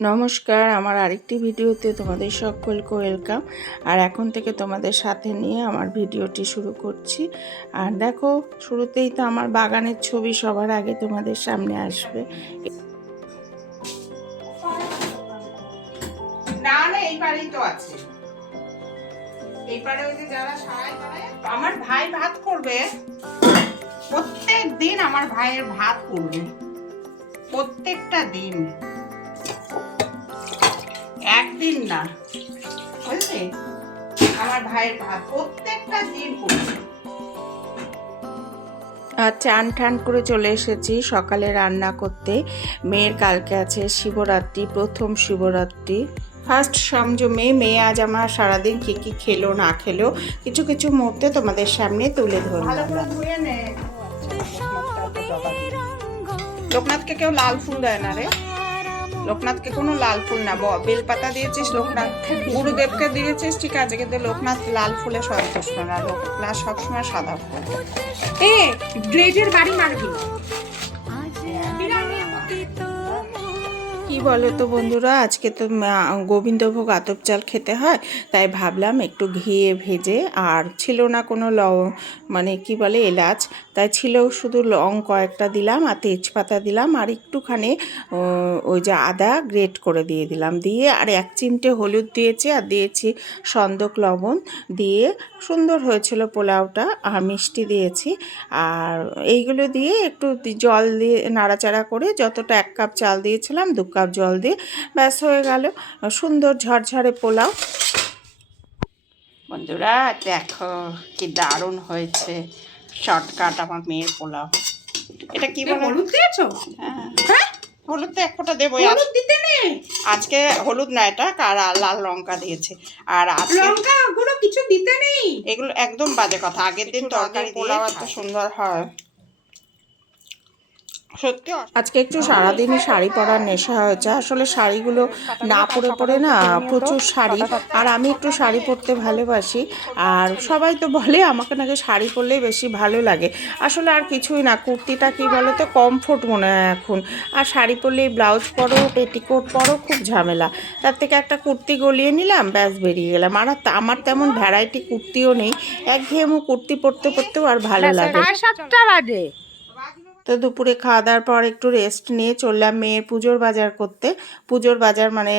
নমস্কার, আমার আরেকটি ভিডিওতে তোমাদের সকলকে ওয়েলকাম। আর এখন থেকে তোমাদের সাথে নিয়ে আমার ভিডিওটি শুরু করছি। আর দেখো, শুরুতেই তো আমার বাগানের ছবি সবার আগে তোমাদের সামনে আসবে। না না, এই পারেই তো আছে। এই পারে ওই যে যারা সারাই করে, আমার ভাই ভাত করবে প্রত্যেক দিন। আমার ভাইয়ের ভাত করবে প্রত্যেকটা দিন, একদিন না, বুঝলি? আমার ভাইয়ের ভাত প্রত্যেকটা দিন করবে। আর চান ঠান করে চলে এসেছি সকালে রান্না করতে। মেয়ের কালকে আছে শিবরাত্রি, প্রথম শিবরাত্রি, ফার্স্ট সংযমে। মেয়ে আজ আমার সারাদিন কী কী খেলো না খেলো কিছু কিছু মুহূর্তে তোমাদের সামনে তুলে ধরবো। লোকনাথকে কেউ লাল ফুল দেয় না রে, লোকনাথকে কোনো লাল ফুল না, বেলপাতা দিয়েছিস, লোকনাথ গুরুদেবকে দিয়েছিস, ঠিক আছে, কিন্তু লোকনাথ লাল ফুলে সন্তুষ্ট না, লোকনাথ সবসময় সাদা ফুল। এ ব্লেডের বাড়ি মারবি। কি বলো তো বন্ধুরা, আজকে তো গোবিন্দভোগ আতপ চাল খেতে হয়, তাই ভাবলাম একটু ঘিয়ে ভেজে, আর ছিল না কোনো মানে কি বলে এলাচ, তাই ছিল শুধু লং কয়েকটা দিলাম আর তেজপাতা দিলাম, আর একটুখানি ওই যে আদা গ্রেট করে দিয়ে দিলাম, দিয়ে আর 1 চিমটে হলুদ দিয়েছি, আর দিয়েছি সন্দক লবণ দিয়ে। সুন্দর হয়েছিল পোলাওটা, আর মিষ্টি দিয়েছি। আর এইগুলো দিয়ে একটু জল দিয়ে নাড়াচাড়া করে, যতটা 1 কাপ চাল দিয়েছিলাম 2 কাপ জল দিয়ে ব্যাস হয়ে গেল সুন্দর ঝরঝরে পোলাও। বন্ধুরা দেখো কি দারুণ হয়েছে, শর্টকাট আমার মেয়ের পোলাও। এটা কি বলে, হলুদ দিয়েছো? হ্যাঁ, হলুদ তো 1 ফোঁটা দেবো। হলুদ দিতে নেই আজকে, হলুদ না, এটা লাল লঙ্কা দিয়েছে। আর লঙ্কা গুলো কিছু দিতে নেই, এগুলো একদম বাজে কথা। আগের দিন তরকারি পোলাও এত সুন্দর হয় সত্যি। আজকে একটু সারাদিনই শাড়ি পরার নেশা হয়েছে, আসলে শাড়িগুলো না পরে পরে না প্রচুর শাড়ি, আর আমি একটু শাড়ি পরতে ভালোবাসি। আর সবাই তো বলে আমাকে নাকি শাড়ি পরলেই বেশি ভালো লাগে, আসলে আর কিছুই না, কুর্তিটা কি বলো তো কমফোর্ট মনে হয় এখন। আর শাড়ি পরলেই ব্লাউজ পরো, পেটিকোট পরো, খুব ঝামেলা। তার থেকে একটা কুর্তি গলিয়ে নিলাম, ব্যাস বেরিয়ে গেলাম। আর আমার তেমন ভ্যারাইটি কুর্তিও নেই, একঘেয়েমো কুর্তি পরতে পরতেও আর ভালো লাগে। 7টা বাজে। তো দুপুরে খাওয়া দাওয়ার পর একটু রেস্ট নিয়ে চললাম মেয়ের পুজোর বাজার করতে। পুজোর বাজার মানে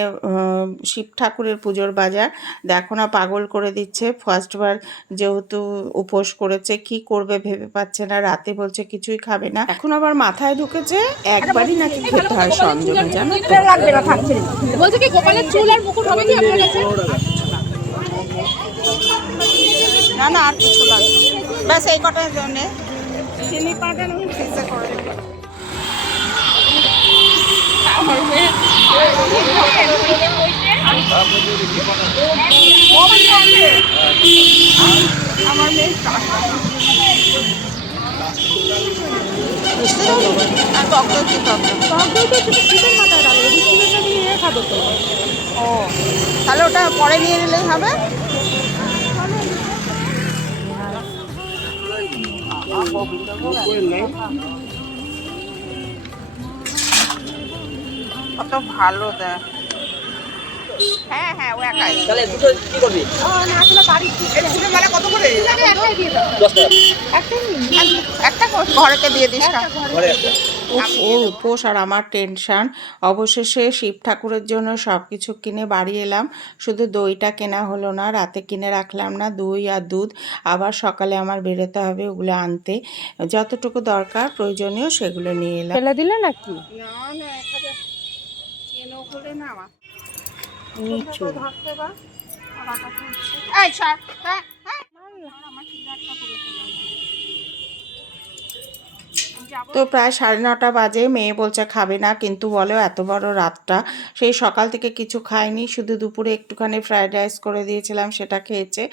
শিব ঠাকুরের পুজোর বাজার। দেখো না, পাগল করে দিচ্ছে। ফার্স্টবার যেহেতু উপোস করেছে, কি করবে ভেবে পাচ্ছে না, রাতে বলছে কিছুই খাবে না। এখন আবার মাথায় ঢুকেছে একবারই নাকি খেতে হয় সঞ্জমে, জানো তো? বলছে কি গোপালের চুল আর মুকুট হবে কি আপনার কাছে? না না, আর কিছু লাগবে, ব্যাস এই কটার জন্যে চিনি পাউডার আমি ফ্রিজে করে দেবো। আমার মেয়ে আর টক দই কি ও, তাহলে ওটা পরে নিয়ে নিলেই হবে। কত ভালো দেয়। হ্যাঁ হ্যাঁ, ও একাই। তাহলে দুটো কি করবি? মানে কত করে? একটাই দিয়ে দাও। 10 টাকা। একটা ঘরেকে দিয়ে দিস। ঘরে একটা। ওর উপোস আর আমার টেনশান। অবশেষে শিব ঠাকুরের জন্য সব কিছু কিনে বাড়ি এলাম, শুধু দইটা কেনা হলো না, রাতে কিনে রাখলাম না, দই আর দুধ। আবার সকালে আমার বেরোতে হবে ওগুলো আনতে, যতটুকু দরকার প্রয়োজনীয় সেগুলো নিয়ে এলাম। ফেলে দিলে নাকি? না না, এখানে কেনো হলে না আমার নিচু ধরতে বা ওরাটা করছে। এই স্যার, হ্যাঁ হ্যাঁ, আমার সিগারেটটা করে তো প্রায় 9:30 বাজে, মেয়ে বলছে খাবে না, কিন্তু বলো এত বড় রাতটা, সেই সকাল থেকে কিছু খায়নি, শুধু দুপুরে একটুখানি ফ্রায়েড রাইস করে দিয়েছিলাম, সেটা খেয়েছে।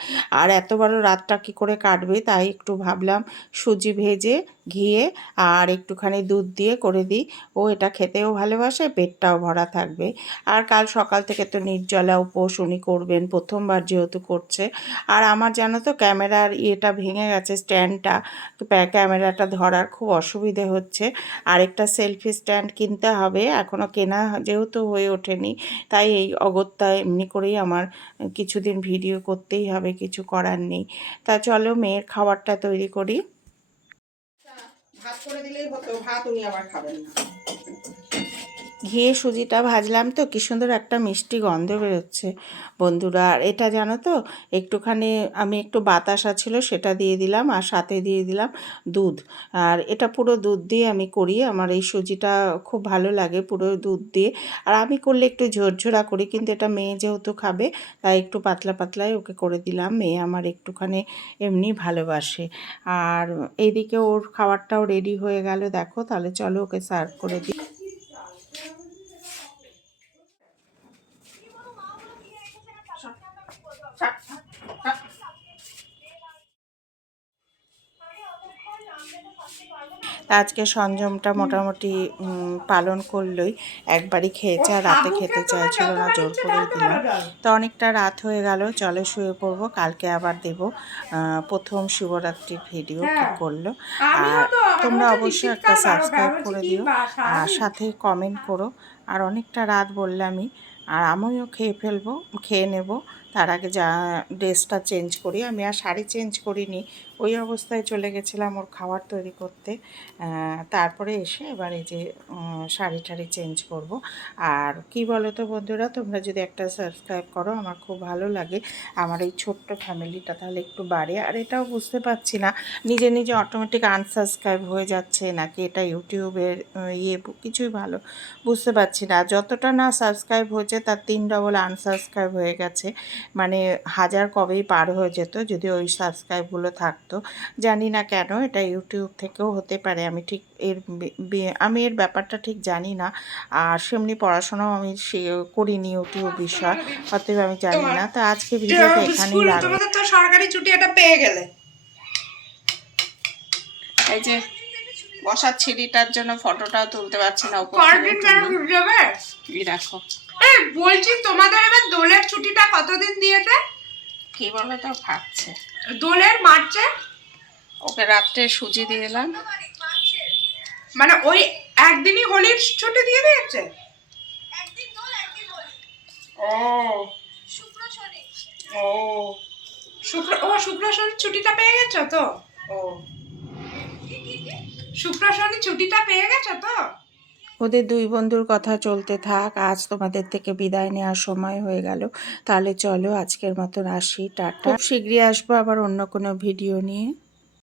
আর এত বড় রাতটা কি করে কাটবে, তাই একটু ভাবলাম সুজি ভেজে ঘিয়ে আর একটুখানি দুধ দিয়ে করে দিই। ও এটা খেতেও ভালোবাসে, পেটটাও ভরা থাকবে। আর কাল সকাল থেকে তো নির্জলা উপোস উনি করবেন, প্রথমবার যেহেতু করছে। আর আমার জানো তো ক্যামেরার ইয়েটা ভেঙে গেছে, স্ট্যান্ডটা, ক্যামেরাটা ধরার খুব অসুবিধে হচ্ছে। আরেকটা সেলফি স্ট্যান্ড কিনতে হবে, এখনও কেনা যেহেতু হয়ে ওঠেনি, তাই এই অগত্যায় এমনি করেই আমার কিছুদিন ভিডিও করতেই হবে, কিছু করার নেই। তা চলো মেয়ের খাবারটা তৈরি করি। ভাত করে দিলেই হতো, ভাত উনি আবার খাবেন না। ঘিয়ে সুজিটা ভাজলাম তো কি সুন্দর একটা মিষ্টি গন্ধ বেরোচ্ছে বন্ধুরা। আর এটা জানো তো একটুখানি আমি একটু বাতাসা ছিল সেটা দিয়ে দিলাম, আর সাথে দিয়ে দিলাম দুধ। আর এটা পুরো দুধ দিয়ে আমি করি, আমার এই সুজিটা খুব ভালো লাগে পুরো দুধ দিয়ে। আর আমি করলে একটু ঝরঝরা করি, কিন্তু এটা মেয়ে যেহেতু খাবে তাই একটু পাতলা পাতলাই ওকে করে দিলাম। মেয়ে আমার একটুখানি এমনি ভালোবাসে। আর এইদিকে ওর খাবারটাও রেডি হয়ে গেল দেখো, তাহলে চলো ওকে সার্ভ করে দিই। আজকে সংযমটা মোটামুটি পালন করলই, একবারই খেয়েছে আর রাতে খেতে চাইছিল না, জোর করেই দিলাম। তো অনেকটা রাত হয়ে গেল, চলে শুয়ে পড়বো, কালকে আবার দেব প্রথম শিবরাত্রির ভিডিও কী করলো। আর তোমরা অবশ্যই একটা সাবস্ক্রাইব করে দিও আর সাথে কমেন্ট করো। আর অনেকটা রাত বললামই, আর আমিও খেয়ে নেব। তার আগে যা ড্রেসটা চেঞ্জ করি, আমি আর শাড়ি চেঞ্জ করিনি, ওই অবস্থায় চলে গেছিলাম ওর খাবার তৈরি করতে। তারপরে এসে এবার এই যে শাড়ি টাড়ি চেঞ্জ করব। আর কি বলো তো বন্ধুরা, তোমরা যদি একটা সাবস্ক্রাইব করো আমার খুব ভালো লাগে, আমার এই ছোট্ট ফ্যামিলিটা তাহলে একটু বাড়ে। আর এটাও বুঝতে পারছি না নিজে নিজে অটোমেটিক আনসাবস্ক্রাইব হয়ে যাচ্ছে নাকি এটা ইউটিউবের কিছুই ভালো বুঝতে পারছি না। যতটা না সাবস্ক্রাইব হয়েছে তার 3 ডবল আনসাবস্ক্রাইব হয়ে গেছে, মানে 1000 কবেই পার হয়ে যেত যদি ওই সাবস্ক্রাইবগুলো থাকতো। জানি না কেন, এটা ইউটিউব থেকেও হতে পারে, আমি ঠিক আমি এর ব্যাপারটা ঠিক জানি না। আর সেমনি পড়াশোনাও আমি করিনি ইউটিউব বিষয়, অতএব আমি জানি না। তো আজকে ভিডিওটা এখানেই রাখবো। তোমাদের তো সরকারি ছুটি এটা পেয়ে গেলে। এই যে বসার ছিঁড়িটার জন্য ফটোটাও তুলতে পারছি না, উপর থেকে দেখো। বলছি তোমাদের এবার দোলের ছুটিটা কতদিন দিয়েছে? কি বলে তো ভাবছে দোলের মার্চে, ওকে রাত্রে সুজি দিয়ে এলাম, মানে ওই একদিনই হোলির ছুটি দিয়ে দিয়েছে। ও শুক্র শনি ছুটিটা পেয়ে গেছো তো? ও শুক্র শনি ছুটিটা পেয়ে গেছো তো? ওদের দুই বন্ধুর কথা চলতে থাক, আজ তোমাদের থেকে বিদায় নেওয়ার সময় হয়ে গেল। তাহলে চলো আজকের মতন আসি, টাটা। খুব শীঘ্রই আসবো আবার অন্য কোনো ভিডিও নিয়ে।